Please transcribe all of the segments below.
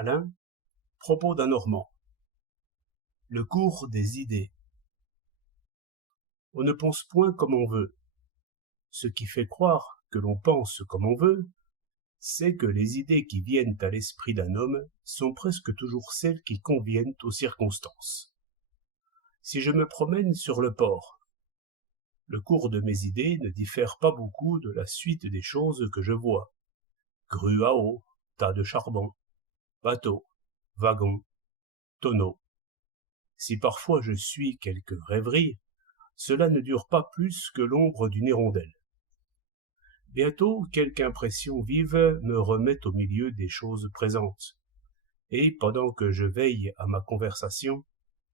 Alain, propos d'un Normand. Le cours des idées. On ne pense point comme on veut. Ce qui fait croire que l'on pense comme on veut, c'est que les idées qui viennent à l'esprit d'un homme sont presque toujours celles qui conviennent aux circonstances. Si je me promène sur le port, le cours de mes idées ne diffère pas beaucoup de la suite des choses que je vois. Grue à eau, tas de charbon, bateau, wagon, tonneau. Si parfois je suis quelque rêverie, cela ne dure pas plus que l'ombre d'une hirondelle. Bientôt, quelque impression vive me remet au milieu des choses présentes, et pendant que je veille à ma conversation,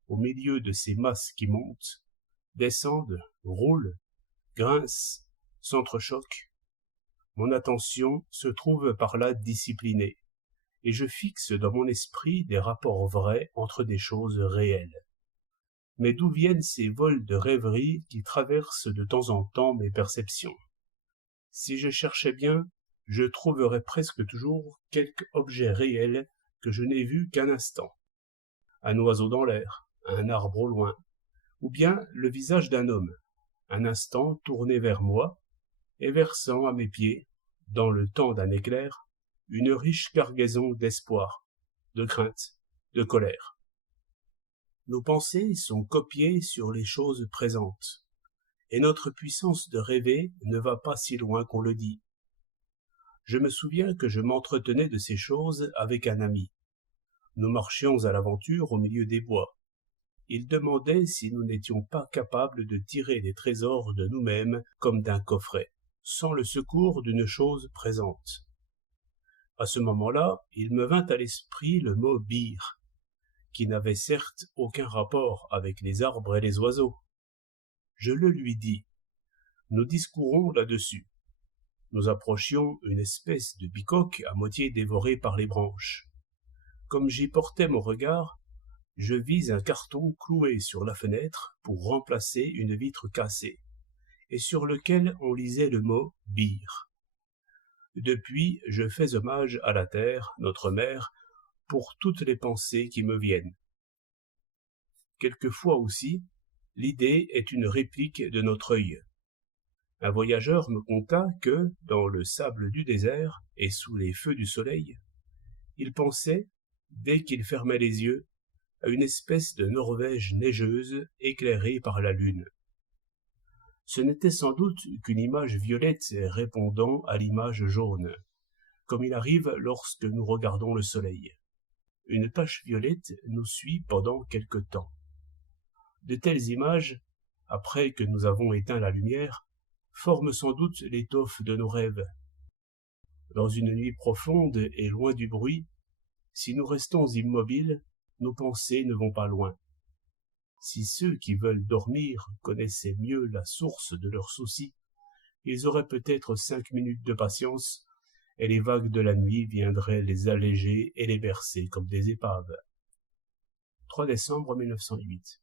au milieu de ces masses qui montent, descendent, roulent, grincent, s'entrechoquent, mon attention se trouve par là disciplinée, et je fixe dans mon esprit des rapports vrais entre des choses réelles. Mais d'où viennent ces vols de rêverie qui traversent de temps en temps mes perceptions? Si je cherchais bien, je trouverais presque toujours quelque objet réel que je n'ai vu qu'un instant. Un oiseau dans l'air, un arbre au loin, ou bien le visage d'un homme, un instant tourné vers moi, et versant à mes pieds, dans le temps d'un éclair, une riche cargaison d'espoir, de crainte, de colère. Nos pensées sont copiées sur les choses présentes, et notre puissance de rêver ne va pas si loin qu'on le dit. Je me souviens que je m'entretenais de ces choses avec un ami. Nous marchions à l'aventure au milieu des bois. Il demandait si nous n'étions pas capables de tirer les trésors de nous-mêmes comme d'un coffret, sans le secours d'une chose présente. À ce moment-là, il me vint à l'esprit le mot « bire », qui n'avait certes aucun rapport avec les arbres et les oiseaux. Je le lui dis. Nous discourons là-dessus. Nous approchions une espèce de bicoque à moitié dévorée par les branches. Comme j'y portais mon regard, je vis un carton cloué sur la fenêtre pour remplacer une vitre cassée, et sur lequel on lisait le mot « bire ». Depuis, je fais hommage à la terre, notre mère, pour toutes les pensées qui me viennent. Quelquefois aussi, l'idée est une réplique de notre œil. Un voyageur me conta que, dans le sable du désert et sous les feux du soleil, il pensait, dès qu'il fermait les yeux, à une espèce de Norvège neigeuse éclairée par la lune. Ce n'était sans doute qu'une image violette répondant à l'image jaune, comme il arrive lorsque nous regardons le soleil. Une tache violette nous suit pendant quelque temps. De telles images, après que nous avons éteint la lumière, forment sans doute l'étoffe de nos rêves. Dans une nuit profonde et loin du bruit, si nous restons immobiles, nos pensées ne vont pas loin. Si ceux qui veulent dormir connaissaient mieux la source de leurs soucis, ils auraient peut-être 5 minutes de patience, et les vagues de la nuit viendraient les alléger et les bercer comme des épaves. 3 décembre 1908